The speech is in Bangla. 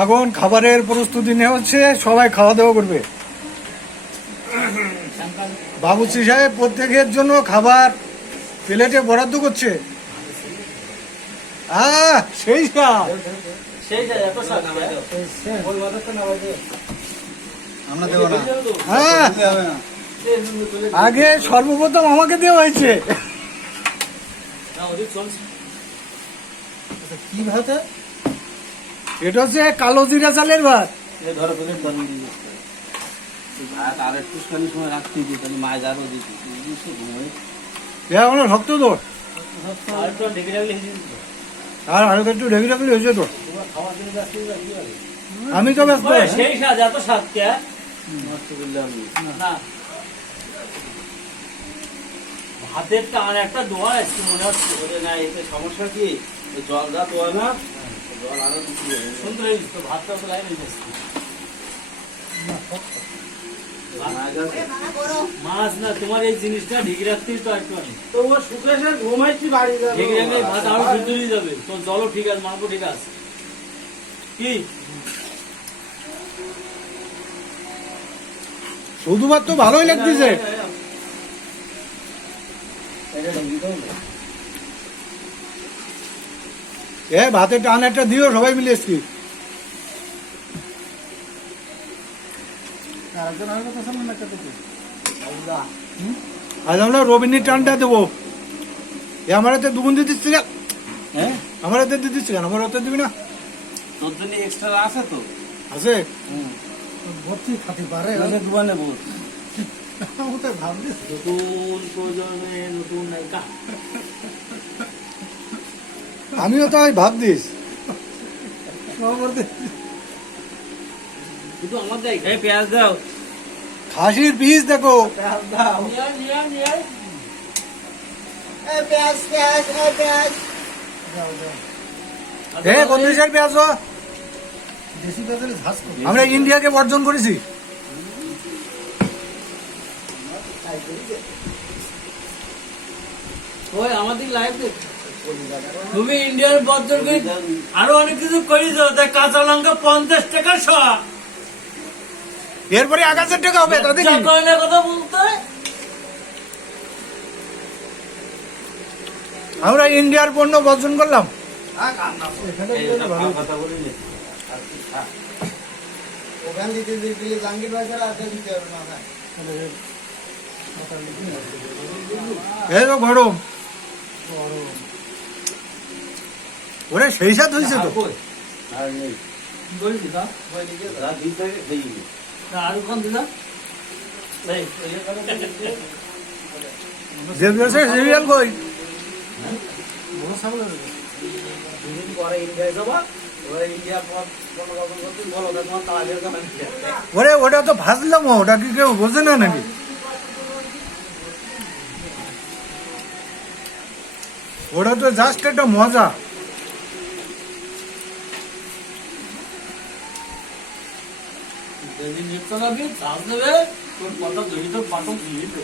এখন খাবারের প্রস্তুতি নেওয়া হচ্ছে, সবাই খাওয়া দাওয়া করবে। বাবুর্চি সাহেব প্রত্যেকের জন্য খাবার প্লেটে বরাদ্দ করছে। সেই স্বাদ। আগে সর্বপ্রথম আমাকে দেওয়া হয়েছে। কি ভাত? এটা হচ্ছে কালো জিরা চালের ভাত। আর একটু সময় রাখতে দিই, তাহলে মাছ আরো দিচ্ছি শক্ত তো, আর আরো একটু ঢেকে রাখলে হয়েছে তো। আমি তো ব্যস্ত। সেই স্বাদ, এত স্বাদ কে ভাতের টান একটা দোয়া আসছে মনে হচ্ছে। না, এতে সমস্যা কি, জল যা দোয়া না, জল আরো দিচ্ছি। সুন্দর ভাতটা তো লাইন হয়ে মাছ না, তোমার এই জিনিসটা ঢেকে রাখতেই তো একটু তো ও শুক্রে ঘুমাইছি বাড়ি ঢেকে রাখলে ভাত আরো সুন্দরই যাবে। তোর জলও ঠিক আছে, মাংস ঠিক আছে। কি শুধুমাত্র ভালোই লাগতেছে। ভাতের টান একটা দিও, সবাই মিলে এসছি। আজ আমরা রবিনীর টানটা দেবো। আমার হাতে দুগুণ দিয়ে দিচ্ছি। হ্যাঁ, আমার হাতে দিয়ে দিচ্ছি কেন? আমার হাতে দিবি না? তোর জন্য এক্সট্রা আছে তো, আছে ভর্তি খাতে পারে। দোকানে বল। নতুন প্রজন্মে নতুন নায়িকা। আমিও তো ভাব দিস। শুধু আমার দেয় পেঁয়াজ দাও, খাসির পিস দেখো। কোন দেশের পেঁয়াজ? দেশি পেঁয়াজের ঝাঁস করি। আমরা ইন্ডিয়াকে বর্জন করেছি। ওই আমাদের লাইভ দেখ, তুমি ইন্ডিয়ার বর্জন করে আরো অনেক কিছু করেছ। কাঁচা লঙ্কা 50 টাকা শ। এরপরে 1000 টাকা হবে। তাদের কথা বলতে আমরা ইন্ডিয়ার পণ্য বর্জন করলাম। ওখান দিতে দিলে জাঙ্গির ভাষার আগে দিতে হবে না। এই তো গরম। ওরে সেই সাথ হয়েছে তো। আরো খান দিলাম সিরিয়াল কই? ওরে ওটা তো ভাজলাম, ওটা কি কেউ বোঝে না নাকি? ওটা তো জাস্ট একটা মজা। যেদিন নিত্য যাবি চাষ দেবে, তোর কথা ধরি তোর পাঠক দিয়ে দেবে।